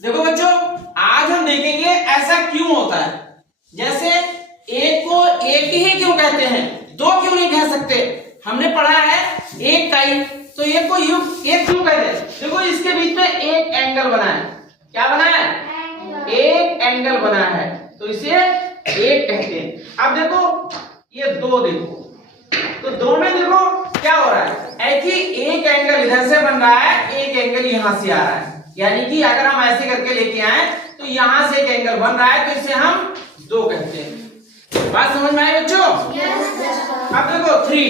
देखो बच्चों, आज हम देखेंगे ऐसा क्यों होता है। जैसे एक को एक ही क्यों कहते हैं, दो क्यों नहीं कह सकते। हमने पढ़ा है एक काई, तो एक को एक क्यों कहते हैं। देखो इसके बीच में एक एंगल बना है। क्या बना है? एक एंगल बना है, तो इसे एक कहते हैं। अब देखो ये दो, देखो तो दो में देखो क्या हो रहा है, एक ही एक एंगल इधर से बन रहा है, एक एंगल यहां से आ रहा है। यानी कि अगर हम ऐसे करके लेके आए तो यहां से एक एंगल बन रहा है, तो इसे हम दो कहते हैं। बात समझ में आई बच्चों? अब देखो थ्री,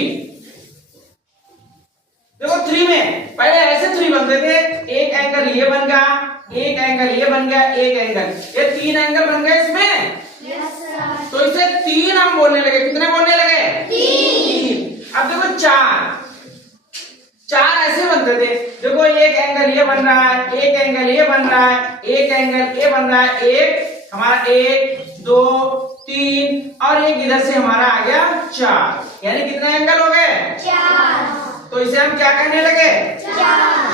देखो थ्री में पहले ऐसे थ्री बनते थे, एक एंगल ये बन गया, एक एंगल ये बन गया, एक एंगल, ये तीन एंगल बन गए इसमें। तो इसे तीन हम बोलने लगे। कितने बोलने लगे? तीन। अब देखो चार, चार ऐसे बनते थे। देखो एक एंगल ये बन रहा है, एक एंगल ये बन रहा है, एक एंगल ये बन रहा है, एक हमारा एक दो तीन और एक इधर से हमारा आ गया चार। यानी कितने एंगल हो गए? चार। तो इसे हम क्या कहने लगे?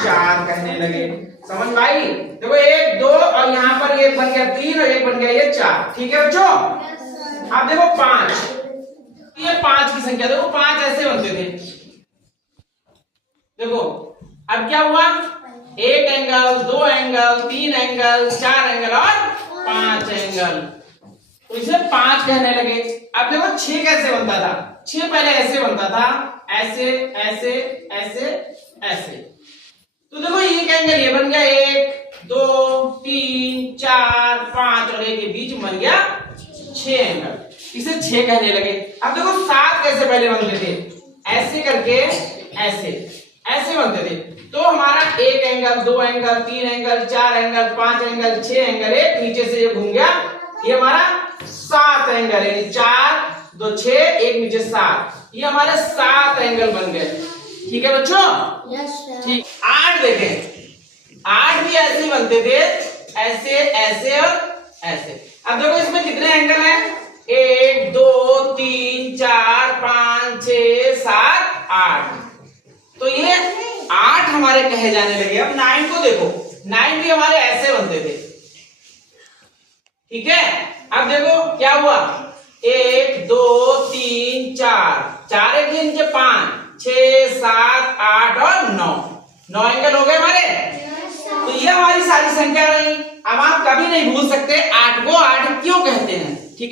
चार कहने लगे। समझ में आई? देखो एक दो और यहाँ पर एक बन गया तीन और एक बन गया ये चार। ठीक है बच्चों? अब देखो पांच, ये पांच की संख्या, देखो पांच ऐसे बनते थे। देखो अब क्या हुआ, एक एंगल, दो एंगल, तीन एंगल, चार एंगल और पांच एंगल, तो इसे पांच कहने लगे। अब देखो छह कैसे बनता था। छह पहले ऐसे बनता था, ऐसे ऐसे ऐसे ऐसे। तो देखो एक एंगल ये बन गया, एक दो तीन चार पांच और एक के बीच बन गया छह एंगल, इसे छह कहने लगे। अब देखो सात कैसे पहले बनते थे, ऐसे करके ऐसे ऐसे बनते थे। तो हमारा एक एंगल, दो एंगल, तीन एंगल, चार एंगल, पांच एंगल, छह एंगल, एक नीचे से ये घूम गया, ये हमारा सात एंगल है। चार दो छह, एक नीचे सात, ये हमारे सात एंगल बन गए। ठीक है बच्चों? ठीक। आठ देखें, आठ भी ऐसे ही बनते थे, ऐसे ऐसे और ऐसे। अब देखो इसमें कितने एंगल हैं? एक दो तीन चार पांच छह सात आठ, तो ये आठ हमारे कहे जाने लगे। अब नाइन को देखो, नाइन भी हमारे ऐसे बनते थे। ठीक है? अब देखो क्या हुआ, एक दो तीन चार, चार एक नीचे पांच, छह सात आठ और नौ, नौ एंगल हो गए हमारे। तो ये हमारी सारी संख्या रही। अब आप कभी नहीं भूल सकते आठ को आठ क्यों कहते हैं।